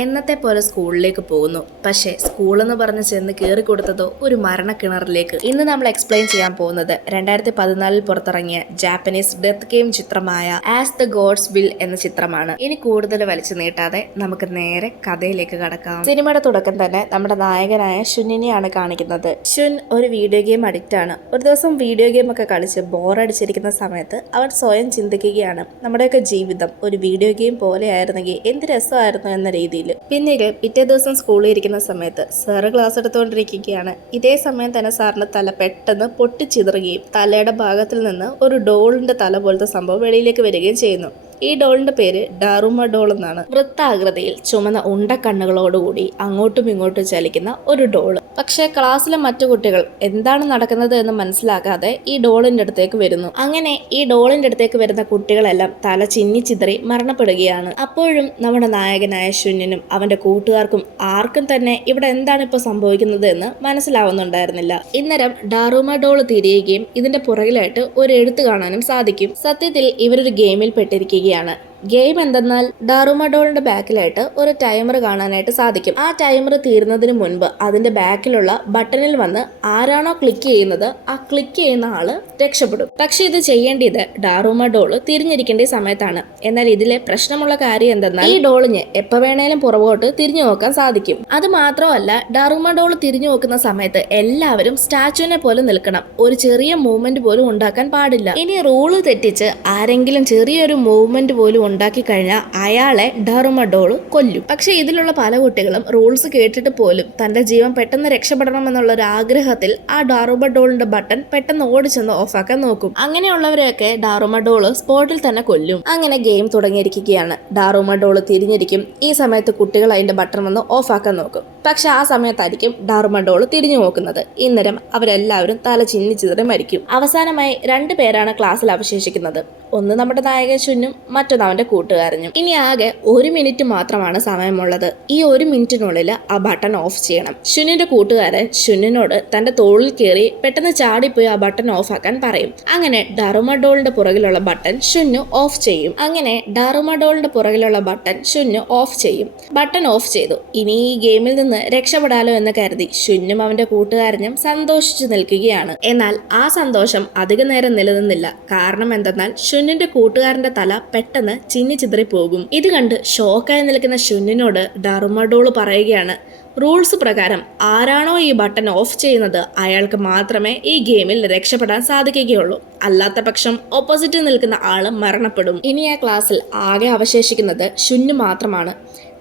എന്നത്തെ പോലെ സ്കൂളിലേക്ക് പോകുന്നു. പക്ഷേ സ്കൂളെന്ന് പറഞ്ഞ് ചെന്ന് കയറി കൊടുത്തതോ ഒരു മരണക്കിണറിലേക്ക്. ഇന്ന് നമ്മൾ എക്സ്പ്ലെയിൻ ചെയ്യാൻ പോകുന്നത് 2014 പുറത്തിറങ്ങിയ ജാപ്പനീസ് ഡെത്ത് ഗെയിം ചിത്രമായ ആസ് ദ ഗോഡ്സ് വിൽ എന്ന ചിത്രമാണ്. ഇനി കൂടുതൽ വലിച്ചു നീട്ടാതെ നമുക്ക് നേരെ കഥയിലേക്ക് കടക്കാം. സിനിമയുടെ തുടക്കം തന്നെ നമ്മുടെ നായകനായ ഷുന്നിനെയാണ് കാണിക്കുന്നത്. ഷുൻ ഒരു വീഡിയോ ഗെയിം അഡിക്റ്റ് ആണ്. ഒരു ദിവസം വീഡിയോ ഗെയിം ഒക്കെ കളിച്ച് ബോറടിച്ചിരിക്കുന്ന സമയത്ത് അവൻ സ്വയം ചിന്തിക്കുകയാണ്, നമ്മുടെയൊക്കെ ജീവിതം ഒരു വീഡിയോ ഗെയിം പോലെ ആയിരുന്നെങ്കിൽ എന്ത് രസമായിരുന്നു എന്ന രീതിയിൽ. പിന്നീട് പിറ്റേ ദിവസം സ്കൂളിൽ ഇരിക്കുന്ന സമയത്ത് സാറ് ക്ലാസ് എടുത്തുകൊണ്ടിരിക്കുകയാണ്. ഇതേ സമയം തന്നെ സാറിന്റെ തല പെട്ടെന്ന് പൊട്ടിച്ചിതറുകയും തലയുടെ ഭാഗത്തിൽ നിന്ന് ഒരു ഡോളിന്റെ തല പോലത്തെ സംഭവം വെളിയിലേക്ക് വരികയും ചെയ്യുന്നു. ഈ ഡോളിന്റെ പേര് ഡാറുമ ഡോൾ എന്നാണ്. വൃത്താകൃതിയിൽ ചുമന്ന ഉണ്ടക്കണ്ണുകളോടുകൂടി അങ്ങോട്ടും ഇങ്ങോട്ടും ചലിക്കുന്ന ഒരു ഡോള്. പക്ഷേ ക്ലാസ്സിലെ മറ്റു കുട്ടികൾ എന്താണ് നടക്കുന്നത് എന്ന് മനസ്സിലാക്കാതെ ഈ ഡോളിന്റെ അടുത്തേക്ക് വരുന്നു. അങ്ങനെ ഈ ഡോളിന്റെ അടുത്തേക്ക് വരുന്ന കുട്ടികളെല്ലാം തല ചിന്നിച്ചിതറി മരണപ്പെടുകയാണ്. അപ്പോഴും നമ്മുടെ നായകനായ ഷുന്നിനും അവന്റെ കൂട്ടുകാർക്കും ആർക്കും തന്നെ ഇവിടെ എന്താണ് ഇപ്പോൾ സംഭവിക്കുന്നത് എന്ന് മനസ്സിലാവുന്നുണ്ടായിരുന്നില്ല. ഇന്നരം ഡാറുമ ഡോൾ തിരിയുകയും ഇതിന്റെ പുറകിലായിട്ട് ഒരു എഴുത്ത് കാണാനും സാധിക്കും. സത്യത്തിൽ ഇവരൊരു ഗെയിമിൽ പെട്ടിരിക്കുകയാണ്. ഗെയിം എന്തെന്നാൽ ഡാറുമ ഡോളിന്റെ ബാക്കിലായിട്ട് ഒരു ടൈമർ കാണാനായിട്ട് സാധിക്കും. ആ ടൈമർ തീരുന്നതിന് മുൻപ് അതിന്റെ ബാക്കിലുള്ള ബട്ടണിൽ വന്ന് ആരാണോ ക്ലിക്ക് ചെയ്യുന്നത് ആ ക്ലിക്ക് ചെയ്യുന്ന ആള് രക്ഷപ്പെടും. പക്ഷെ ഇത് ചെയ്യേണ്ടത് ഡാറുമ ഡോള് തിരിഞ്ഞിരിക്കേണ്ട സമയത്താണ്. എന്നാൽ ഇതിലെ പ്രശ്നമുള്ള കാര്യം എന്തെന്നാൽ ഈ ഡോളിന് എപ്പോ വേണേലും പുറകോട്ട് തിരിഞ്ഞു നോക്കാൻ സാധിക്കും. അത് മാത്രമല്ല, ഡാറുമ ഡോള് തിരിഞ്ഞു നോക്കുന്ന സമയത്ത് എല്ലാവരും സ്റ്റാച്ചുവിനെ പോലെ നിൽക്കണം. ഒരു ചെറിയ മൂവ്മെന്റ് പോലും ഉണ്ടാക്കാൻ പാടില്ല. ഇനി റൂള് തെറ്റിച്ച് ആരെങ്കിലും ചെറിയൊരു മൂവ്മെന്റ് പോലും ഉണ്ടാക്കി കഴിഞ്ഞാൽ അയാളെ ഡാറുമ ഡോള് കൊല്ലും. പക്ഷെ ഇതിലുള്ള പല കുട്ടികളും റൂൾസ് കേട്ടിട്ട് പോലും തന്റെ ജീവൻ പെട്ടെന്ന് രക്ഷപ്പെടണം എന്നുള്ള ഒരു ആഗ്രഹത്തിൽ ആ ഡാറുമ ഡോളിന്റെ ബട്ടൺ പെട്ടെന്ന് ഓടിച്ചെന്ന് ഓഫാക്കാൻ നോക്കും. അങ്ങനെയുള്ളവരെയൊക്കെ ഡാറുമ ഡോള് സ്പോട്ടിൽ തന്നെ കൊല്ലും. അങ്ങനെ ഗെയിം തുടങ്ങിയിരിക്കുകയാണ്. ഡാറുമ ഡോള് തിരിഞ്ഞിരിക്കും. ഈ സമയത്ത് കുട്ടികൾ അതിന്റെ ബട്ടൺ വന്ന് ഓഫാക്കാൻ നോക്കും. പക്ഷെ ആ സമയത്തായിരിക്കും ഡാറുമ ഡോള് തിരിഞ്ഞു നോക്കുന്നത്. ഇന്നരം അവരെല്ലാവരും തല ചിന്നിച്ചിതറി മരിക്കും. അവസാനമായി 2 പേരാണ് ക്ലാസ്സിൽ അവശേഷിക്കുന്നത്. ഒന്ന് നമ്മുടെ നായകൻ ഷുന്നും മറ്റൊന്ന് അവന്റെ കൂട്ടുകാരനും. ഇനി ആകെ 1 മിനിറ്റ് മാത്രമാണ് സമയമുള്ളത്. ഈ 1 മിനിറ്റിനുള്ളിൽ ആ ബട്ടൺ ഓഫ് ചെയ്യണം. ഷുന്നിന്റെ കൂട്ടുകാരൻ ഷുന്നിനോട് തന്റെ തോളിൽ കയറി പെട്ടെന്ന് ചാടിപ്പോയി ആ ബട്ടൺ ഓഫ് ആക്കാൻ പറയും. അങ്ങനെ ഡാറുമ ഡോളിന്റെ പുറകിലുള്ള ബട്ടൺ ഷുന്നു ഓഫ് ചെയ്യും. ബട്ടൺ ഓഫ് ചെയ്തു. ഇനി ഈ ഗെയിമിൽ നിന്ന് രക്ഷപ്പെടാലോ എന്ന് കരുതി ഷുന്നും അവന്റെ കൂട്ടുകാരനും സന്തോഷിച്ചു നിൽക്കുകയാണ്. എന്നാൽ ആ സന്തോഷം അധിക നേരം നിലനിന്നില്ല. കാരണം എന്തെന്നാൽ ഷുന്നിന്റെ കൂട്ടുകാരന്റെ തല പെട്ടെന്ന് ചിന്നിച്ചിതറി പോകും. ഇത് കണ്ട് ഷോക്കായി നിൽക്കുന്ന ഷുന്നിനോട് ഡാറുമ ഡോള് പറയുകയാണ്, റൂൾസ് പ്രകാരം ആരാണോ ഈ ബട്ടൺ ഓഫ് ചെയ്യുന്നത് അയാൾക്ക് മാത്രമേ ഈ ഗെയിമിൽ രക്ഷപ്പെടാൻ സാധിക്കുകയുള്ളൂ. അല്ലാത്ത പക്ഷം ഓപ്പോസിറ്റ് നിൽക്കുന്ന ആള് മരണപ്പെടും. ഇനി ആ ക്ലാസ്സിൽ ആകെ അവശേഷിക്കുന്നത് ഷുന്ന് മാത്രമാണ്.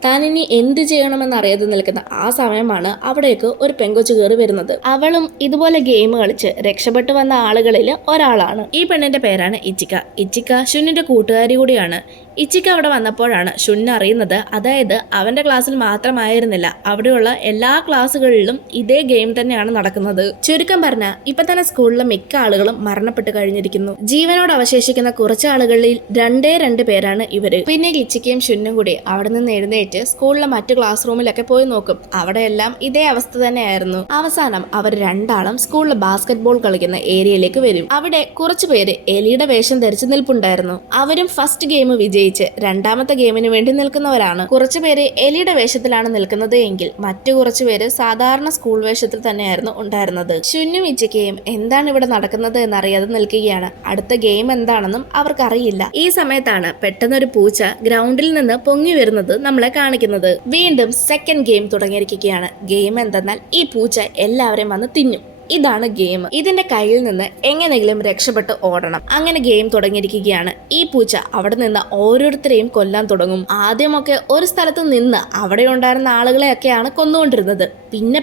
താൻ ഇനി എന്ത് ചെയ്യണമെന്ന് അറിയാതെ നിൽക്കുന്ന ആ സമയമാണ് അവിടേക്ക് ഒരു പെങ്കൊച്ചു കയറി വരുന്നത്. അവളും ഇതുപോലെ ഗെയിം കളിച്ച് രക്ഷപ്പെട്ടു വന്ന ആളുകളിൽ ഒരാളാണ്. ഈ പെണ്ണിന്റെ പേരാണ് ഇച്ചിക്ക. ഇച്ചിക്ക ഷുന്നിന്റെ കൂട്ടുകാരി കൂടിയാണ്. ഇച്ചിക്ക അവിടെ വന്നപ്പോഴാണ് ഷുൻ അറിയുന്നത്, അതായത് അവന്റെ ക്ലാസ്സിൽ മാത്രമായിരുന്നില്ല, അവിടെയുള്ള എല്ലാ ക്ലാസ്സുകളിലും ഇതേ ഗെയിം തന്നെയാണ് നടക്കുന്നത്. ചുരുക്കം പറഞ്ഞാൽ ഇപ്പൊ തന്നെ സ്കൂളിലെ മിക്ക ആളുകളും മരണപ്പെട്ട് കഴിഞ്ഞിരിക്കുന്നു. ജീവനോട് അവശേഷിക്കുന്ന കുറച്ച് ആളുകളിൽ 2 പേരാണ് ഇവര്. പിന്നെ ഇച്ചിക്കയും ഷുന്നും കൂടി അവിടെ നിന്ന് എഴുന്നേറ്റ് സ്കൂളിലെ മറ്റു ക്ലാസ് റൂമിലൊക്കെ പോയി നോക്കും. അവിടെയെല്ലാം ഇതേ അവസ്ഥ തന്നെയായിരുന്നു. അവസാനം അവർ 2 ആളും സ്കൂളിലെ ബാസ്കറ്റ് ബോൾ കളിക്കുന്ന ഏരിയയിലേക്ക് വരും. അവിടെ കുറച്ചു പേര് എലിയുടെ വേഷം ധരിച്ച് നിൽപ്പുണ്ടായിരുന്നു. അവരും ഫസ്റ്റ് ഗെയിം വിജയിച്ച് 2ാമത്തെ ഗെയിമിന് വേണ്ടി നിൽക്കുന്നവരാണ്. കുറച്ചു പേര് എലിയുടെ വേഷത്തിലാണ് നിൽക്കുന്നത് എങ്കിൽ മറ്റു കുറച്ചു പേര് സാധാരണ സ്കൂൾ വേഷത്തിൽ തന്നെയായിരുന്നു ഉണ്ടായിരുന്നത്. ഷുന്നും ഇച്ചിക്കയും എന്താണ് ഇവിടെ നടക്കുന്നത് എന്നറിയാതെ നിൽക്കുകയാണ്. അടുത്ത ഗെയിം എന്താണെന്നും അവർക്കറിയില്ല. ഈ സമയത്താണ് പെട്ടെന്നൊരു പൂച്ച ഗ്രൗണ്ടിൽ നിന്ന് പൊങ്ങി വരുന്നത് നമ്മളെ കാണിക്കുന്നത്. വീണ്ടും സെക്കൻഡ് ഗെയിം തുടങ്ങിയിരിക്കുകയാണ്. ഗെയിം എന്തെന്നാൽ ഈ പൂച്ച എല്ലാവരെയും വന്ന് തിന്നും. ഇതാണ് ഗെയിം. ഇതിന്റെ കയ്യിൽ നിന്ന് എങ്ങനെയെങ്കിലും രക്ഷപ്പെട്ട് ഓടണം. അങ്ങനെ ഗെയിം തുടങ്ങിയിരിക്കുകയാണ്. ഈ പൂച്ച അവിടെ നിന്ന് ഓരോരുത്തരെയും കൊല്ലാൻ തുടങ്ങും. ആദ്യമൊക്കെ ഒരു സ്ഥലത്ത് നിന്ന് അവിടെ ഉണ്ടായിരുന്ന ആളുകളെയൊക്കെയാണ് കൊന്നുകൊണ്ടിരുന്നത്.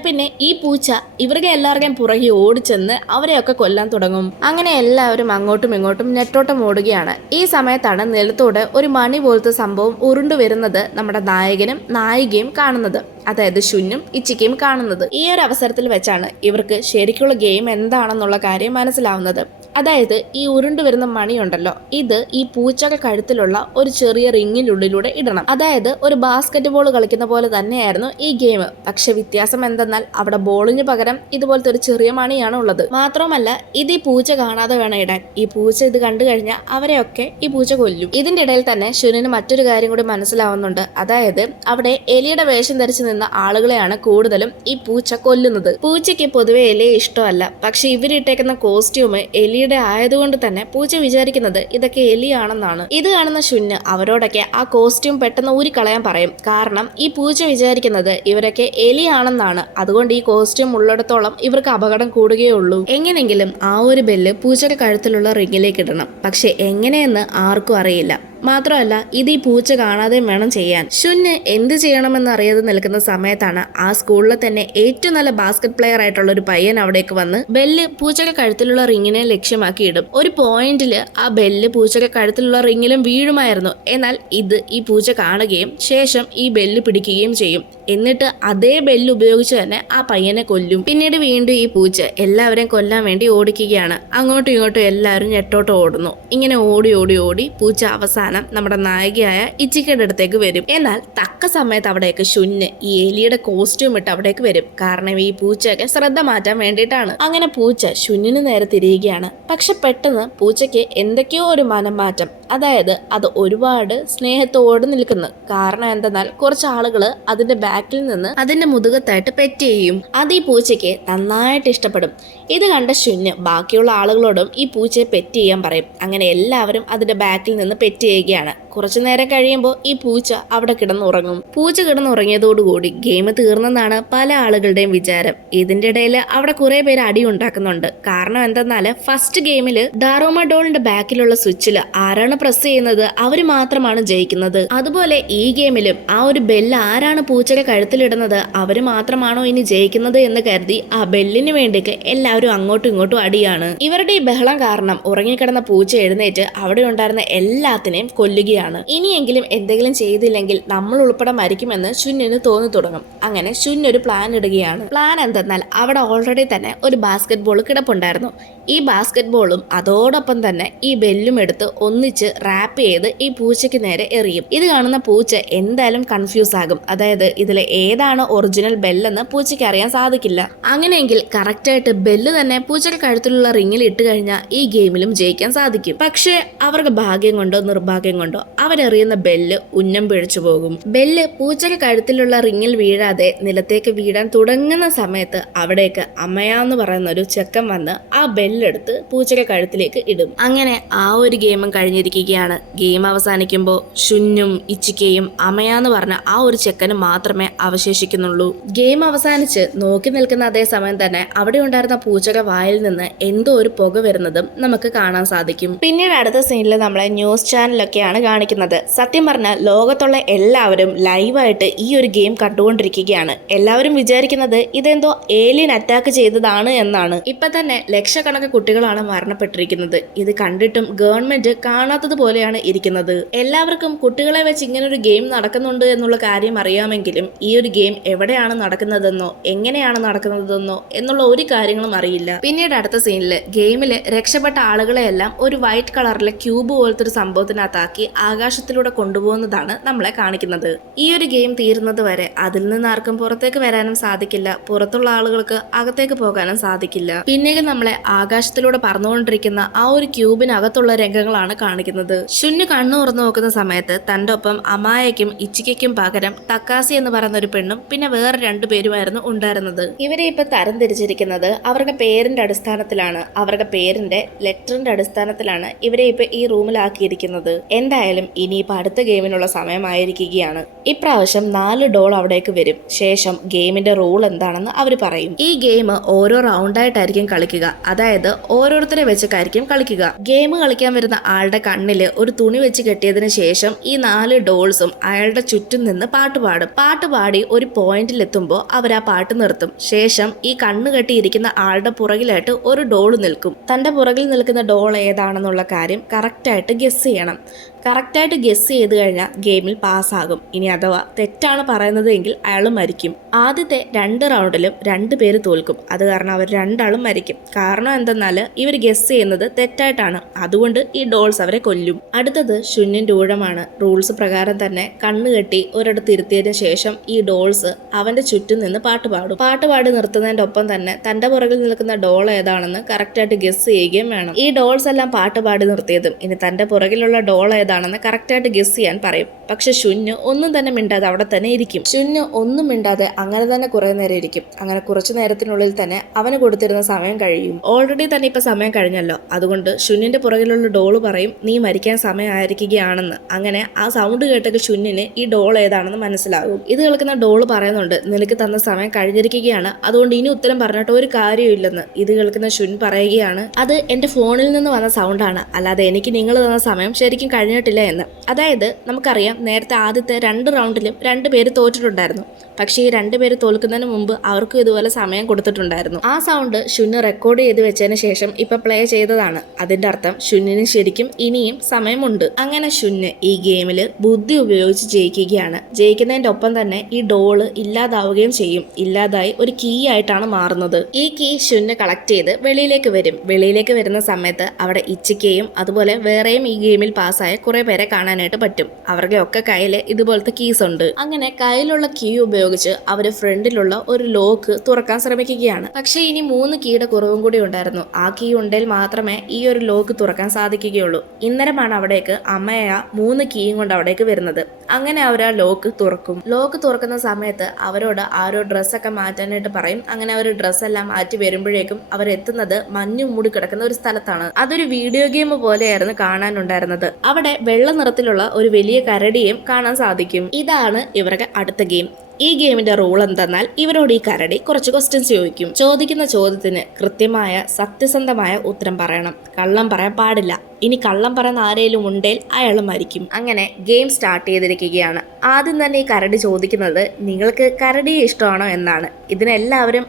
പിന്നെ ഈ പൂച്ച ഇവർക്ക് എല്ലാവർക്കും പുറകെ ഓടിച്ചെന്ന് അവരെയൊക്കെ കൊല്ലാൻ തുടങ്ങും. അങ്ങനെ എല്ലാവരും അങ്ങോട്ടും ഇങ്ങോട്ടും നെട്ടോട്ടം ഓടുകയാണ്. ഈ സമയത്താണ് നിലത്തോടെ ഒരു മണി പോലത്തെ സംഭവം ഉരുണ്ടു വരുന്നത് നമ്മുടെ നായകനും നായികയും കാണുന്നത്. അതായത് ഷുന്നും ഇച്ചിക്കയും കാണുന്നത്. ഈ ഒരു അവസരത്തിൽ വെച്ചാണ് ഇവർക്ക് ശരിക്കുള്ള ഗെയിം എന്താണെന്നുള്ള കാര്യം മനസ്സിലാവുന്നത്. അതായത് ഈ ഉരുണ്ടു വരുന്ന മണി ഉണ്ടല്ലോ, ഇത് ഈ പൂച്ചക കഴുത്തിലുള്ള ഒരു ചെറിയ റിങ്ങിനുള്ളിലൂടെ ഇടണം. അതായത് ഒരു ബാസ്കറ്റ് ബോൾ കളിക്കുന്ന പോലെ തന്നെയായിരുന്നു ഈ ഗെയിം. പക്ഷെ വ്യത്യാസം എന്തെന്നാൽ അവിടെ ബോളിന് പകരം ഇതുപോലത്തെ ഒരു ചെറിയ മണിയാണ് ഉള്ളത്. മാത്രമല്ല ഇത് ഈ പൂച്ച കാണാതെ വേണം ഇടാൻ. ഈ പൂച്ച ഇത് കണ്ടു കഴിഞ്ഞാൽ അവരെയൊക്കെ ഈ പൂച്ച കൊല്ലും. ഇതിന്റെ ഇടയിൽ തന്നെ ഷുനിന് മറ്റൊരു കാര്യം കൂടി മനസ്സിലാവുന്നുണ്ട്. അതായത് അവിടെ എലിയുടെ വേഷം ധരിച്ചു നിന്ന ആളുകളെയാണ് കൂടുതലും ഈ പൂച്ച കൊല്ലുന്നത്. പൂച്ചയ്ക്ക് പൊതുവെ എലിയെ ഇഷ്ടമല്ല. പക്ഷെ ഇവരിട്ടേക്കുന്ന കോസ്റ്റ്യൂം എലിയുടെ ആയതുകൊണ്ട് തന്നെ പൂച്ച വിചാരിക്കുന്നത് ഇതൊക്കെ എലിയാണെന്നാണ്. ഇത് കാണുന്ന ഷുന് അവരോടൊക്കെ ആ കോസ്റ്റ്യൂം പെട്ടെന്ന് ഊരിക്കളയാൻ പറയും. കാരണം ഈ പൂച്ച വിചാരിക്കുന്നത് ഇവരൊക്കെ എലിയാണെന്നാണ്. അതുകൊണ്ട് ഈ കോസ്റ്റ്യൂം ഉള്ളിടത്തോളം ഇവർക്ക് അപകടം കൂടുകയുള്ളൂ. എങ്ങനെങ്കിലും ആ ഒരു ബെല്ല് പൂച്ചയുടെ കഴുത്തിലുള്ള റിങ്ങിലേക്ക് ഇടണം. പക്ഷെ എങ്ങനെയെന്ന് ആർക്കും അറിയില്ല. മാത്രമല്ല ഇത് ഈ പൂച്ച കാണാതെ വേണം ചെയ്യാൻ. ഷുന് എന്ത് ചെയ്യണമെന്ന് അറിയാതെ നിൽക്കുന്ന സമയത്താണ് ആ സ്കൂളിലെ തന്നെ ഏറ്റവും നല്ല ബാസ്കറ്റ് പ്ലെയർ ആയിട്ടുള്ള ഒരു പയ്യൻ അവിടേക്ക് വന്ന് ബെല്ല് പൂച്ചയുടെ കഴുത്തിലുള്ള റിങ്ങിനെ ലക്ഷ്യമാക്കി ഇടും. ഒരു പോയിന്റില് ആ ബെല്ല് പൂച്ചയുടെ കഴുത്തിലുള്ള റിങ്ങിലും വീഴുമായിരുന്നു. എന്നാൽ ഇത് ഈ പൂച്ച കാണുകയും ശേഷം ഈ ബെല്ല് പിടിക്കുകയും ചെയ്യും. എന്നിട്ട് അതേ ബെല്ല് ഉപയോഗിച്ച് തന്നെ ആ പയ്യനെ കൊല്ലും. പിന്നീട് വീണ്ടും ഈ പൂച്ച എല്ലാവരെയും കൊല്ലാൻ വേണ്ടി ഓടിക്കുകയാണ്. അങ്ങോട്ടും ഇങ്ങോട്ടും എല്ലാവരും ഞെട്ടോട്ട് ഓടുന്നു. ഇങ്ങനെ ഓടി ഓടി ഓടി പൂച്ച അവസാനം നമ്മുടെ നായികയായ ഇച്ചിക്കയുടെ അടുത്തേക്ക് വരും. എന്നാൽ തക്ക സമയത്ത് അവിടേക്ക് ഷുന് ഈ എലിയുടെ കോസ്റ്റ്യൂം ഇട്ട് അവിടേക്ക് വരും. കാരണം ഈ പൂച്ചയൊക്കെ ശ്രദ്ധ മാറ്റാൻ വേണ്ടിയിട്ടാണ്. അങ്ങനെ പൂച്ച ഷുന്നിന് നേരെ തിരിയുകയാണ്. പക്ഷെ പെട്ടെന്ന് പൂച്ചയ്ക്ക് എന്തൊക്കെയോ ഒരു മനം മാറ്റം. അതായത് അത് ഒരുപാട് സ്നേഹത്തോട് നിൽക്കുന്നു. കാരണം എന്തെന്നാൽ കുറച്ച് ആളുകൾ അതിന്റെ ബാക്കിൽ നിന്ന് അതിന്റെ മുതുകത്തായിട്ട് പെറ്റ് ചെയ്യും. അത് ഈ പൂച്ചയ്ക്ക് നന്നായിട്ട് ഇഷ്ടപ്പെടും. ഇത് കണ്ട ഷുന് ബാക്കിയുള്ള ആളുകളോടും ഈ പൂച്ചയെ പെറ്റ് ചെയ്യാൻ പറയും. അങ്ങനെ എല്ലാവരും അതിന്റെ ബാക്കിൽ നിന്ന് പെറ്റ് ചെയ്യുകയാണ്. കുറച്ചു നേരം കഴിയുമ്പോൾ ഈ പൂച്ച അവിടെ കിടന്നുറങ്ങും. പൂച്ച കിടന്നുറങ്ങിയതോടുകൂടി ഗെയിം തീർന്നെന്നാണ് പല ആളുകളുടെയും വിചാരം. ഇതിന്റെ ഇടയിൽ അവിടെ കുറെ പേര് അടി ഉണ്ടാക്കുന്നുണ്ട്. കാരണം എന്തെന്നാല് ഫസ്റ്റ് ഗെയിമില് ഡാറോമഡോളിന്റെ ബാക്കിലുള്ള സ്വിച്ചിൽ ആരാണ് പ്രസ് ചെയ്യുന്നത് അവര് മാത്രമാണ് ജയിക്കുന്നത്. അതുപോലെ ഈ ഗെയിമിലും ആ ഒരു ബെല്ല് ആരാണ് പൂച്ചയുടെ കഴുത്തിലിടുന്നത് അവര് മാത്രമാണോ ഇനി ജയിക്കുന്നത് എന്ന് കരുതി ആ ബെല്ലിന് വേണ്ടിക്ക് എല്ലാവരും അങ്ങോട്ടും ഇങ്ങോട്ടും അടിയാണ്. ഇവരുടെ ഈ ബഹളം കാരണം ഉറങ്ങിക്കിടന്ന പൂച്ച എഴുന്നേറ്റ് അവിടെ ഉണ്ടായിരുന്ന എല്ലാത്തിനെയും കൊല്ലുകയാണ്. ഇനിയെങ്കിലും എന്തെങ്കിലും ചെയ്തില്ലെങ്കിൽ നമ്മൾ ഉൾപ്പെടെ മരിക്കുമെന്ന് ഷുന്നിന് തോന്നി തുടങ്ങും. അങ്ങനെ ഷുൻ ഒരു പ്ലാൻ ഇടുകയാണ്. പ്ലാൻ എന്തെന്നാൽ അവിടെ ഓൾറെഡി തന്നെ ഒരു ബാസ്കറ്റ് ബോൾ കിടപ്പുണ്ടായിരുന്നു. ഈ ബാസ്കറ്റ് ബോളും അതോടൊപ്പം തന്നെ ഈ ബെല്ലും എടുത്ത് ഒന്നിച്ച് റാപ്പ് ചെയ്ത് ഈ പൂച്ചയ്ക്ക് നേരെ എറിയും. ഇത് കാണുന്ന പൂച്ച എന്തായാലും കൺഫ്യൂസ് ആകും. അതായത് ഇതിലെ ഏതാണ് ഒറിജിനൽ ബെല്ലെന്ന് പൂച്ചയ്ക്ക് അറിയാൻ സാധിക്കില്ല. അങ്ങനെയെങ്കിൽ കറക്റ്റായിട്ട് ബെല്ല് തന്നെ പൂച്ചയുടെ കഴുത്തിലുള്ള റിങ്ങിൽ ഇട്ട് കഴിഞ്ഞാൽ ഈ ഗെയിമിലും ജയിക്കാൻ സാധിക്കും. പക്ഷേ അവർക്ക് ഭാഗ്യം കൊണ്ടോ നിർഭാഗ്യം കൊണ്ടോ അവരെറിയുന്ന ബെല്ല് ഉന്നം പിഴച്ചു പോകും. ബെല്ല് പൂച്ചയുടെ കഴുത്തിലുള്ള റിങ്ങിൽ വീഴാതെ നിലത്തേക്ക് വീഴാൻ തുടങ്ങുന്ന സമയത്ത് അവിടേക്ക് അമ്മയാന്ന് പറയുന്ന ഒരു ചെക്കൻ വന്ന് ആ ബെല്ലെടുത്ത് പൂച്ചയുടെ കഴുത്തിലേക്ക് ഇടും. അങ്ങനെ ആ ഒരു ഗെയിമും കഴിഞ്ഞിരിക്കുകയാണ്. ഗെയിം അവസാനിക്കുമ്പോൾ ഷുന്നും ഇച്ചിക്കയും അമയാന്ന് പറഞ്ഞ ആ ഒരു ചെക്കനും മാത്രമേ അവശേഷിക്കുന്നുള്ളൂ. ഗെയിം അവസാനിച്ച് നോക്കി നിൽക്കുന്ന അതേ സമയം തന്നെ അവിടെ ഉണ്ടായിരുന്ന പൂച്ചയുടെ വായിൽ നിന്ന് എന്തോ ഒരു പുക വരുന്നതും നമുക്ക് കാണാൻ സാധിക്കും. പിന്നീട് അടുത്ത സീനിൽ നമ്മളെ ന്യൂസ് ചാനലൊക്കെയാണ് കാണിക്കുന്നത്. സത്യം പറഞ്ഞാൽ ലോകത്തുള്ള എല്ലാവരും ലൈവായിട്ട് ഈ ഒരു ഗെയിം കണ്ടുകൊണ്ടിരിക്കുകയാണ്. എല്ലാവരും വിചാരിക്കുന്നത് ഇതെന്തോ ഏലിയൻ അറ്റാക്ക് ചെയ്തതാണ് എന്നാണ്. ഇപ്പൊ തന്നെ ലക്ഷക്കണക്കിന് കുട്ടികളാണ് മരണപ്പെട്ടിരിക്കുന്നത്. ഇത് കണ്ടിട്ടും ഗവൺമെന്റ് കാണാത്തത് പോലെയാണ് ഇരിക്കുന്നത്. എല്ലാവർക്കും കുട്ടികളെ വെച്ച് ഇങ്ങനൊരു ഗെയിം നടക്കുന്നുണ്ട് എന്നുള്ള കാര്യം അറിയാമെങ്കിലും ഈ ഒരു ഗെയിം എവിടെയാണ് നടക്കുന്നതെന്നോ എങ്ങനെയാണ് നടക്കുന്നതെന്നോ എന്നുള്ള ഒരു കാര്യങ്ങളും അറിയില്ല. പിന്നീട് അടുത്ത സീനില് ഗെയിമില് രക്ഷപ്പെട്ട ആളുകളെയെല്ലാം ഒരു വൈറ്റ് കളറിലെ ക്യൂബ് പോലത്തെ ഒരു സംഭവത്തിനകത്താക്കി ആകാശത്തിലൂടെ കൊണ്ടുപോകുന്നതാണ് നമ്മളെ കാണിക്കുന്നത്. ഈ ഒരു ഗെയിം തീരുന്നത് വരെ അതിൽ നിന്ന് ആർക്കും പുറത്തേക്ക് വരാനും സാധിക്കില്ല. പുറത്തുള്ള ആളുകൾക്ക് അകത്തേക്ക് പോകാനും സാധിക്കില്ല. പിന്നീട് നമ്മളെ ആകാശത്തിലൂടെ പറന്നുകൊണ്ടിരിക്കുന്ന ആ ഒരു ക്യൂബിനകത്തുള്ള രംഗങ്ങളാണ് കാണിക്കുന്നത്. ഷുന്ന് കണ്ണു തുറന്നു നോക്കുന്ന സമയത്ത് തന്റെ ഒപ്പം അമായയ്ക്കും ഇച്ചിക്കും പകരം തക്കാസി എന്ന് പറയുന്ന ഒരു പെണ്ണും പിന്നെ വേറെ 2 പേരുമായിരുന്നു ഉണ്ടായിരുന്നത്. ഇവരെ ഇപ്പൊ തരം തിരിച്ചിരിക്കുന്നത് അവരുടെ പേരിന്റെ അടിസ്ഥാനത്തിലാണ്. അവരുടെ പേരിന്റെ ലെറ്ററിന്റെ അടിസ്ഥാനത്തിലാണ് ഇവരെ ഇപ്പൊ ഈ റൂമിലാക്കിയിരിക്കുന്നത്. എന്തായാലും ഇനിയിപ്പോൾ അടുത്ത ഗെയിമിനുള്ള സമയമായിരിക്കുകയാണ്. ഇപ്രാവശ്യം 4 ഡോൾ അവിടേക്ക് വരും. ശേഷം ഗെയിമിന്റെ റൂൾ എന്താണെന്ന് അവർ പറയും. ഈ ഗെയിം ഓരോ റൗണ്ടായിട്ടായിരിക്കും കളിക്കുക. അതായത് ഓരോരുത്തരെ വെച്ചൊക്കെയായിരിക്കും കളിക്കുക. ഗെയിം കളിക്കാൻ വരുന്ന ആളുടെ കണ്ണില് ഒരു തുണി വെച്ച് കെട്ടിയതിനു ശേഷം ഈ 4 ഡോൾസും അയാളുടെ ചുറ്റും നിന്ന് പാട്ട് പാടും. പാട്ട് പാടി ഒരു പോയിന്റിൽ എത്തുമ്പോൾ അവർ ആ പാട്ട് നിർത്തും. ശേഷം ഈ കണ്ണ് കെട്ടിയിരിക്കുന്ന ആളുടെ പുറകിലായിട്ട് ഒരു ഡോൾ നിൽക്കും. തന്റെ പുറകിൽ നിൽക്കുന്ന ഡോൾ ഏതാണെന്നുള്ള കാര്യം കറക്റ്റായിട്ട് ഗസ് ചെയ്യണം. കറക്റ്റായിട്ട് ഗസ് ചെയ്ത് കഴിഞ്ഞാൽ ഗെയിമിൽ പാസ്സാകും. ഇനി അഥവാ തെറ്റാണ് പറയുന്നത് എങ്കിൽ അയാൾ മരിക്കും. ആദ്യത്തെ 2 റൗണ്ടിലും 2 പേര് തോൽക്കും. അത് കാരണം അവർ 2 ആളും മരിക്കും. കാരണം എന്തെന്നാൽ ഇവർ ഗസ് ചെയ്യുന്നത് തെറ്റായിട്ടാണ്. അതുകൊണ്ട് ഈ ഡോൾസ് അവരെ കൊല്ലും. അടുത്തത് ഷുന്നിന്റെ ഊഴമാണ്. റൂൾസ് പ്രകാരം തന്നെ കണ്ണ് കെട്ടി ഒരിടത്ത് ഇരുത്തിയതിനു ശേഷം ഈ ഡോൾസ് അവന്റെ ചുറ്റും നിന്ന് പാട്ട് പാടും. പാട്ട് പാടി നിർത്തുന്നതിന്റെ ഒപ്പം തന്നെ തന്റെ പുറകിൽ നിൽക്കുന്ന ഡോൾ ഏതാണെന്ന് കറക്റ്റായിട്ട് ഗസ് ചെയ്യുകയും വേണം. ഈ ഡോൾസ് എല്ലാം പാട്ട് പാടി നിർത്തിയതും ഇനി തന്റെ പുറകിലുള്ള ഡോൾ ഏതാണെന്ന് കറക്റ്റായിട്ട് ഗസ് ചെയ്യാൻ പറയും. പക്ഷെ ഷുന്ന് ഒന്നും തന്നെ മിണ്ടാതെ അവിടെ തന്നെ ഇരിക്കും. ഷുന്ന് ഒന്നും മിണ്ടാതെ അങ്ങനെ തന്നെ കുറെ നേരം ഇരിക്കും. അങ്ങനെ കുറച്ചു നേരത്തിനുള്ളിൽ തന്നെ അവന് കൊടുത്തിരുന്ന സമയം കഴിയും. ഓൾറെഡി തന്നെ ഇപ്പൊ സമയം കഴിഞ്ഞല്ലോ. അതുകൊണ്ട് ഷുന്നിന്റെ പുറകിലുള്ള ഡോള് പറയും നീ മരിക്കാൻ സമയമായിരിക്കുകയാണെന്ന്. അങ്ങനെ ആ സൗണ്ട് കേട്ടൊക്കെ ഷുന്നിന് ഈ ഡോൾ ഏതാണെന്ന് മനസ്സിലാകും. ഇത് കേൾക്കുന്ന ഡോള് പറയുന്നുണ്ട് നിനക്ക് തന്ന സമയം കഴിഞ്ഞിരിക്കുകയാണ്, അതുകൊണ്ട് ഇനി ഉത്തരം പറഞ്ഞിട്ട് ഒരു കാര്യമില്ലെന്ന്. ഇത് കേൾക്കുന്ന ഷുൻ പറയുകയാണ് അത് എന്റെ ഫോണിൽ നിന്ന് വന്ന സൗണ്ടാണ്, അല്ലാതെ എനിക്ക് നിങ്ങൾ തന്ന സമയം ശരിക്കും കഴിഞ്ഞിട്ടില്ല എന്ന്. അതായത് നമുക്കറിയാം നേരത്തെ ആദ്യത്തെ 2 റൗണ്ടിലും 2 പേര് തോറ്റിട്ടുണ്ടായിരുന്നു. പക്ഷേ ഈ 2 പേര് തോൽക്കുന്നതിന് മുമ്പ് അവർക്കും ഇതുപോലെ സമയം കൊടുത്തിട്ടുണ്ടായിരുന്നു. ആ സൗണ്ട് ഷുന്ന് റെക്കോർഡ് ചെയ്ത് വെച്ചതിന് ശേഷം ഇപ്പൊ പ്ലേ ചെയ്തതാണ്. അതിന്റെ അർത്ഥം ഷുന്നിന് ശരിക്കും ഇനിയും സമയമുണ്ട്. അങ്ങനെ ഷുന്ന് ഈ ഗെയിമില് ബുദ്ധി ഉപയോഗിച്ച് ജയിക്കുകയാണ്. ജയിക്കുന്നതിന്റെ ഒപ്പം തന്നെ ഈ ഡോള് ഇല്ലാതാവുകയും ചെയ്യും. ഇല്ലാതായി ഒരു കീ ആയിട്ടാണ് മാറുന്നത്. ഈ കീ ഷുന്ന് കളക്ട് ചെയ്ത് വെളിയിലേക്ക് വരും. വെളിയിലേക്ക് വരുന്ന സമയത്ത് അവിടെ ഇച്ചിക്കയും അതുപോലെ വേറെയും ഈ ഗെയിമിൽ പാസ്സായ കുറെ പേരെ കാണാനായിട്ട് പറ്റും. അവരുടെ ഒക്കെ കയ്യിൽ ഇതുപോലത്തെ കീസ് ഉണ്ട്. അങ്ങനെ കയ്യിലുള്ള കീ ഉപയോഗിച്ച് അവര് ഫ്രണ്ടിലുള്ള ഒരു ലോക്ക് തുറക്കാൻ ശ്രമിക്കുകയാണ്. പക്ഷെ ഇനി 3 കീയുടെ കുറവും കൂടി ഉണ്ടായിരുന്നു. ആ കീ ഉണ്ടെങ്കിൽ മാത്രമേ ഈ ഒരു ലോക്ക് തുറക്കാൻ സാധിക്കുകയുള്ളൂ. ഇന്നരമാണ് അവിടേക്ക് അമ്മയ 3 കീയും കൊണ്ട് അവിടേക്ക് വരുന്നത്. അങ്ങനെ അവർ ആ ലോക്ക് തുറക്കും. ലോക്ക് തുറക്കുന്ന സമയത്ത് അവരോട് ആരോ ഡ്രസ്സൊക്കെ മാറ്റാനായിട്ട് പറയും. അങ്ങനെ അവർ ഡ്രസ്സെല്ലാം മാറ്റി വരുമ്പോഴേക്കും അവരെത്തുന്നത് മഞ്ഞു മൂടി കിടക്കുന്ന ഒരു സ്ഥലത്താണ്. അതൊരു വീഡിയോ ഗെയിം പോലെയായിരുന്നു കാണാനുണ്ടായിരുന്നത്. അവിടെ വെള്ള നിറത്തിലുള്ള ഒരു വലിയ കരടിയും കാണാൻ സാധിക്കും. ഇതാണ് ഇവരുടെ അടുത്ത ഗെയിം. ഈ ഗെയിമിന്റെ റൂൾ എന്തെന്നാൽ ഇവരോട് ഈ കരടി കുറച്ച് ക്വസ്റ്റ്യൻസ് ചോദിക്കും. ചോദിക്കുന്ന ചോദ്യത്തിന് കൃത്യമായ സത്യസന്ധമായ ഉത്തരം പറയണം. കള്ളം പറയാൻ പാടില്ല. ഇനി കള്ളം പറയുന്ന ആരെങ്കിലും ഉണ്ടേൽ അയാൾ മരിക്കും. അങ്ങനെ ഗെയിം സ്റ്റാർട്ട് ചെയ്തിരിക്കുകയാണ്. ആദ്യം തന്നെ ഈ കരടി ചോദിക്കുന്നത് നിങ്ങൾക്ക് കരടിയെ ഇഷ്ടമാണോ എന്നാണ്. ഇതിനെല്ലാവരും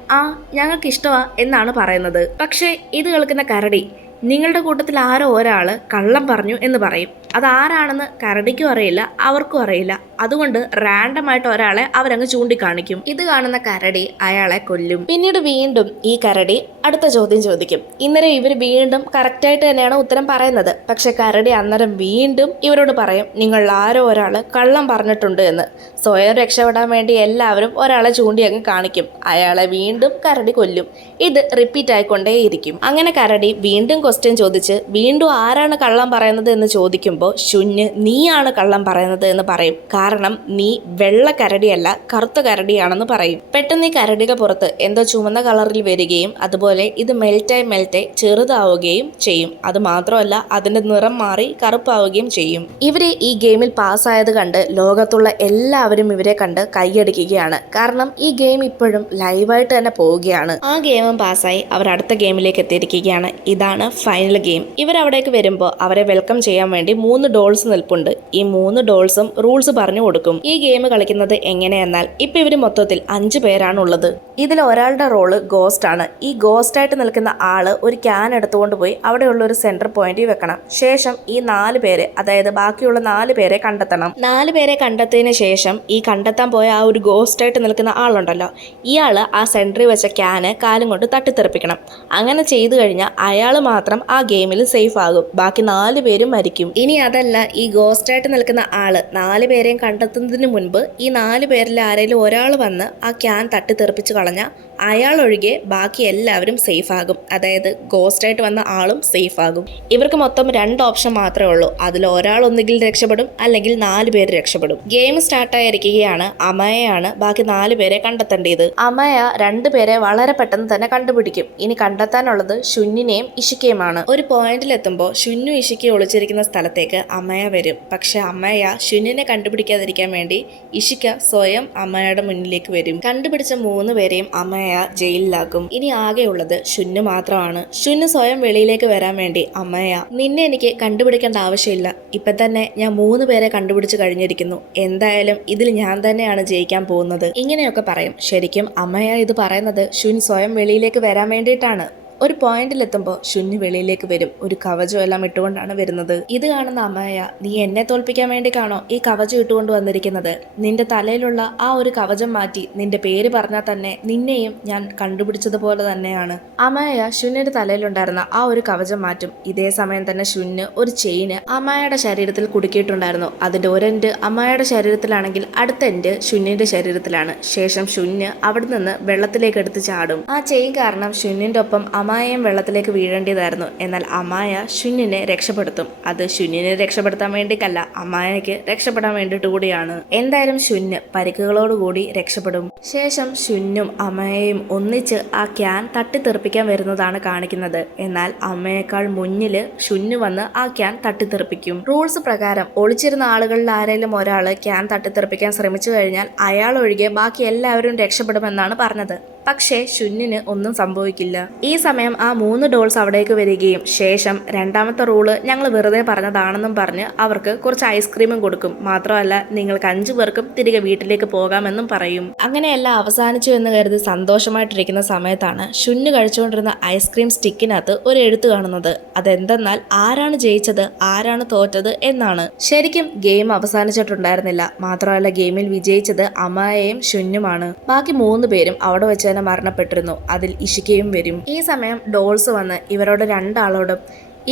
ഞങ്ങൾക്ക് ഇഷ്ടമാ എന്നാണ് പറയുന്നത്. പക്ഷേ ഇത് കേൾക്കുന്ന കരടി നിങ്ങളുടെ കൂട്ടത്തിൽ ആരോ ഒരാള് കള്ളം പറഞ്ഞു എന്ന് പറയും. അതാരാണെന്ന് കരടിക്കും അറിയില്ല, അവർക്കും അറിയില്ല. അതുകൊണ്ട് റാൻഡം ആയിട്ട് ഒരാളെ അവരങ്ങ് ചൂണ്ടിക്കാണിക്കും. ഇത് കാണുന്ന കരടി അയാളെ കൊല്ലും. പിന്നീട് വീണ്ടും ഈ കരടി അടുത്ത ചോദ്യം ചോദിക്കും. ഇന്നലെ ഇവർ വീണ്ടും കറക്റ്റായിട്ട് തന്നെയാണ് ഉത്തരം പറയുന്നത്. പക്ഷെ കരടി അന്നേരം വീണ്ടും ഇവരോട് പറയും നിങ്ങൾ ആരോ ഒരാള് കള്ളം പറഞ്ഞിട്ടുണ്ട് എന്ന്. സ്വയം രക്ഷപ്പെടാൻ വേണ്ടി എല്ലാവരും ഒരാളെ ചൂണ്ടി അങ്ങ് കാണിക്കും. അയാളെ വീണ്ടും കരടി കൊല്ലും. ഇത് റിപ്പീറ്റ് ആയിക്കൊണ്ടേയിരിക്കും. അങ്ങനെ കരടി വീണ്ടും ക്വസ്റ്റ്യൻ ചോദിച്ച് വീണ്ടും ആരാണ് കള്ളം പറയുന്നത് എന്ന് ചോദിക്കുമ്പോൾ ഷുന്ന് നീയാണ് കള്ളം പറയുന്നത് എന്ന് പറയും. കാരണം നീ വെള്ള കരടിയല്ല കറുത്ത കരടിയാണെന്ന് പറയും. പെട്ടെന്ന് ഈ കരടിയുടെ പുറത്ത് എന്തോ ചുമന്ന കളറിൽ വരികയും അതുപോലെ ഇത് മെൽറ്റായി ചെറുതാവുകയും ചെയ്യും. അത് മാത്രമല്ല അതിന്റെ നിറം മാറി കറുപ്പാവുകയും ചെയ്യും. ഇവരെ ഈ ഗെയിമിൽ പാസ്സായത് കണ്ട് ലോകത്തുള്ള എല്ലാവരും ഇവരെ കണ്ട് കൈയടിക്കുകയാണ്. കാരണം ഈ ഗെയിം ഇപ്പോഴും ലൈവായിട്ട് തന്നെ പോവുകയാണ്. ആ ഗെയിമും പാസ്സായി അവർ അടുത്ത ഗെയിമിലേക്ക് എത്തിയിരിക്കുകയാണ്. ഇതാണ് ഫൈനൽ ഗെയിം. ഇവരവിടേക്ക് വരുമ്പോൾ അവരെ വെൽക്കം ചെയ്യാൻ വേണ്ടി 3 ഡോൾസ് നിൽപ്പുണ്ട്. ഈ 3 ഡോൾസും റൂൾസ് പറഞ്ഞു കൊടുക്കും. ഈ ഗെയിം കളിക്കുന്നത് എങ്ങനെയെന്നാൽ ഇപ്പൊ ഇവര് മൊത്തത്തിൽ 5 പേരാണ് ഉള്ളത്. ഇതിൽ ഒരാളുടെ റോള് ഗോസ്റ്റ് ആണ്. ഈ ഗോസ്റ്റ് ആയിട്ട് നിൽക്കുന്ന ആള് ഒരു ക്യാൻ എടുത്തുകൊണ്ട് പോയി അവിടെയുള്ള ഒരു സെന്റർ പോയിന്റിൽ വെക്കണം. ശേഷം ഈ 4 പേര് അതായത് ബാക്കിയുള്ള 4 പേരെ കണ്ടെത്തണം. 4 പേരെ കണ്ടെത്തിയതിനു ശേഷം ഈ കണ്ടെത്താൻ പോയ ആ ഒരു ഗോസ്റ്റ് ആയിട്ട് നിൽക്കുന്ന ആളുണ്ടല്ലോ, ഇയാള് ആ സെന്ററിൽ വെച്ച ക്യാന് കാലും കൊണ്ട് തട്ടിത്തെറിപ്പിക്കണം. അങ്ങനെ ചെയ്തു കഴിഞ്ഞാൽ അയാൾ മാത്രം ആ ഗെയിമിൽ സേഫ് ആകും. ബാക്കി 4 പേരും മരിക്കും. ഇനി അതല്ല, ഈ ഗോസ്റ്റ് ആയിട്ട് നിൽക്കുന്ന ആള് 4 പേരെയും കണ്ടെത്തുന്നതിന് മുൻപ് ഈ 4 പേരിൽ ആരെങ്കിലും ഒരാൾ വന്ന് ആ ക്യാൻ തട്ടിത്തെറിപ്പിച്ച് കളഞ്ഞാൽ അയാൾ ഒഴികെ ബാക്കി എല്ലാവരും സേഫ് ആകും. അതായത് ഗോസ്റ്റ് ആയിട്ട് വന്ന ആളും സേഫ് ആകും. ഇവർക്ക് മൊത്തം 2 ഓപ്ഷൻ മാത്രമേ ഉള്ളൂ. അതിൽ ഒരാൾ ഒന്നുകിൽ രക്ഷപ്പെടും അല്ലെങ്കിൽ 4 പേര് രക്ഷപ്പെടും. ഗെയിം സ്റ്റാർട്ടായിരിക്കുകയാണ്. അമയയാണ് ബാക്കി 4 പേരെ കണ്ടെത്തേണ്ടത്. അമയ 2 പേരെ വളരെ പെട്ടെന്ന് തന്നെ കണ്ടുപിടിക്കും. ഇനി കണ്ടെത്താനുള്ളത് ഷുന്നിനെയും ഇഷിക്കയുമാണ്. ഒരു പോയിന്റിൽ എത്തുമ്പോൾ ഷുന്നു ഇഷിക്ക ഒളിച്ചിരിക്കുന്ന സ്ഥലത്തേക്ക് അമയ വരും. പക്ഷെ അമയ ഷുന്നിനെ കണ്ടുപിടിക്കാതിരിക്കാൻ വേണ്ടി ഇഷിക്ക സ്വയം അമയയുടെ മുന്നിലേക്ക് വരും. കണ്ടുപിടിച്ച 3 പേരെയും അമയ ജയിലിലാക്കും. ഇനി ആകെയുള്ളത് ഷുന്നു മാത്രമാണ്. ഷുന്നു സ്വയം വെളിയിലേക്ക് വരാൻ വേണ്ടി അമയ നിന്നെ എനിക്ക് കണ്ടുപിടിക്കേണ്ട ആവശ്യമില്ല, ഇപ്പൊ തന്നെ ഞാൻ 3 പേരെ കണ്ടുപിടിച്ച് കഴിഞ്ഞിരിക്കുന്നു, എന്തായാലും ഇതിൽ ഞാൻ തന്നെയാണ് ജയിക്കാൻ പോകുന്നത്, ഇങ്ങനെയൊക്കെ പറയും. ശരിക്കും അമയ ഇത് പറയുന്നത് ഷുൻ സ്വയം വെളിയിലേക്ക് വരാൻ വേണ്ടിയിട്ടാണ്. ഒരു പോയിന്റിലെത്തുമ്പോൾ ഷുന്നു വെളിയിലേക്ക് വരും. ഒരു കവചം എല്ലാം ഇട്ടുകൊണ്ടാണ് വരുന്നത്. ഇത് കാണുന്ന അമ്മായ, നീ എന്നെ തോൽപ്പിക്കാൻ വേണ്ടി കാണോ ഈ കവചം ഇട്ടുകൊണ്ട് വന്നിരിക്കുന്നത്? നിന്റെ തലയിലുള്ള ആ ഒരു കവചം മാറ്റി നിന്റെ പേര് പറഞ്ഞാൽ തന്നെ നിന്നെയും ഞാൻ കണ്ടുപിടിച്ചതുപോലെ തന്നെയാണ്. അമ്മായ ഷുന്നിന്റെ തലയിലുണ്ടായിരുന്ന ആ ഒരു കവചം മാറ്റും. ഇതേ സമയം തന്നെ ഷുന്ന് ഒരു ചെയിന് അമ്മായയുടെ ശരീരത്തിൽ കുടുക്കിയിട്ടുണ്ടായിരുന്നു. അതിന്റെ ഒരെൻഡ് അമ്മായയുടെ ശരീരത്തിലാണെങ്കിൽ അടുത്ത എൻഡ് ഷുന്നിന്റെ ശരീരത്തിലാണ്. ശേഷം ഷുന്ന് അവിടെ നിന്ന് വെള്ളത്തിലേക്ക് എടുത്ത് ചാടും. ആ ചെയിൻ കാരണം ഷുന്നിന്റെ ഒപ്പം അമ്മായയും വെള്ളത്തിലേക്ക് വീഴേണ്ടതായിരുന്നു. എന്നാൽ അമ്മായ ഷുന്നിനെ രക്ഷപ്പെടുത്തും. അത് ഷുന്നിനെ രക്ഷപ്പെടുത്താൻ വേണ്ടിക്കല്ല, അമ്മായയ്ക്ക് രക്ഷപ്പെടാൻ വേണ്ടിയിട്ട് കൂടിയാണ്. എന്തായാലും ഷുന്ന് പരിക്കുകളോടുകൂടി രക്ഷപ്പെടും. ശേഷം ഷുന്നും അമ്മയെയും ഒന്നിച്ച് ആ ക്യാൻ തട്ടിത്തെറിപ്പിക്കാൻ വരുന്നതാണ് കാണിക്കുന്നത്. എന്നാൽ അമ്മയേക്കാൾ മുന്നില് ഷുന്നു വന്ന് ആ ക്യാൻ തട്ടിത്തെറിപ്പിക്കും. റൂൾസ് പ്രകാരം ഒളിച്ചിരുന്ന ആളുകളിൽ ആരെങ്കിലും ഒരാള് ക്യാൻ തട്ടിത്തെറിപ്പിക്കാൻ ശ്രമിച്ചു കഴിഞ്ഞാൽ അയാൾ ഒഴികെ ബാക്കി എല്ലാവരും രക്ഷപ്പെടുമെന്നാണ് പറഞ്ഞത്. പക്ഷേ ഷുന്നിന് ഒന്നും സംഭവിക്കില്ല. ഈ സമയം ആ 3 ഡോൾസ് അവിടേക്ക് വരികയും ശേഷം രണ്ടാമത്തെ റൂള് ഞങ്ങൾ വെറുതെ പറഞ്ഞതാണെന്നും പറഞ്ഞ് അവർക്ക് കുറച്ച് ഐസ്ക്രീമും കൊടുക്കും. മാത്രമല്ല നിങ്ങൾക്ക് 5 പേർക്കും തിരികെ വീട്ടിലേക്ക് പോകാമെന്നും പറയും. അങ്ങനെയെല്ലാം അവസാനിച്ചു എന്ന് കരുതി സന്തോഷമായിട്ടിരിക്കുന്ന സമയത്താണ് ഷുന്നു കഴിച്ചുകൊണ്ടിരുന്ന ഐസ്ക്രീം സ്റ്റിക്കിനകത്ത് ഒരു എഴുത്ത് കാണുന്നത്. അതെന്തെന്നാൽ ആരാണ് ജയിച്ചത് ആരാണ് തോറ്റത് എന്നാണ്. ശരിക്കും ഗെയിം അവസാനിച്ചിട്ടുണ്ടായിരുന്നില്ല. മാത്രമല്ല ഗെയിമിൽ വിജയിച്ചത് അമായയും ഷുന്നുമാണ്. ബാക്കി 3 പേരും അവിടെ വെച്ച് മരണപ്പെട്ടിരുന്നു. അതിൽ ഇഷിക്കയും വരും. ഈ സമയം ഡോൾസ് വന്ന് ഇവരോട് 2 ആളോടും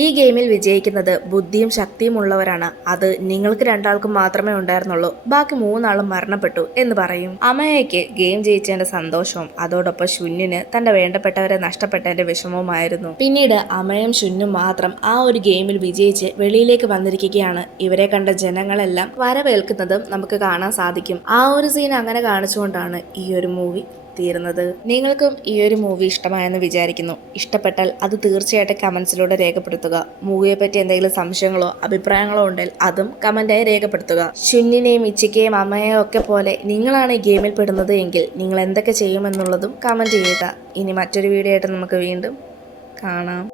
ഈ ഗെയിമിൽ വിജയിക്കുന്നത് ബുദ്ധിയും ശക്തിയും ഉള്ളവരാണ്. അത് നിങ്ങൾക്ക് 2 ആൾക്കും മാത്രമേ ഉണ്ടായിരുന്നുള്ളൂ. ബാക്കി 3 ആളും മരണപ്പെട്ടു എന്ന് പറയും. അമയയ്ക്ക് ഗെയിം ജയിച്ചതിന്റെ സന്തോഷവും അതോടൊപ്പം ഷുന്നിന് തന്റെ വേണ്ടപ്പെട്ടവരെ നഷ്ടപ്പെട്ടതിന്റെ വിഷമവുമായിരുന്നു. പിന്നീട് അമയും ഷുന്നും മാത്രം ആ ഒരു ഗെയിമിൽ വിജയിച്ച് വെളിയിലേക്ക് വന്നിരിക്കുകയാണ്. ഇവരെ കണ്ട ജനങ്ങളെല്ലാം വരവേൽക്കുന്നതും നമുക്ക് കാണാൻ സാധിക്കും. ആ ഒരു സീൻ അങ്ങനെ കാണിച്ചുകൊണ്ടാണ് ഈ ഒരു മൂവി തീരുന്നത്. നിങ്ങൾക്കും ഈ ഒരു മൂവി ഇഷ്ടമായെന്ന് വിചാരിക്കുന്നു. ഇഷ്ടപ്പെട്ടാൽ അത് തീർച്ചയായിട്ടും കമന്റ്സിലൂടെ രേഖപ്പെടുത്തുക. മൂവിയെ പറ്റി എന്തെങ്കിലും സംശയങ്ങളോ അഭിപ്രായങ്ങളോ ഉണ്ടെങ്കിൽ അതും കമന്റായി രേഖപ്പെടുത്തുക. ഷുന്നിനെയും ഇച്ചിക്കയും അമ്മയെയും ഒക്കെ പോലെ നിങ്ങളാണ് ഈ ഗെയിമിൽ പെടുന്നത് എങ്കിൽ നിങ്ങൾ എന്തൊക്കെ ചെയ്യുമെന്നുള്ളതും കമന്റ് ചെയ്യുക. ഇനി മറ്റൊരു വീഡിയോ ആയിട്ട് നമുക്ക് വീണ്ടും കാണാം.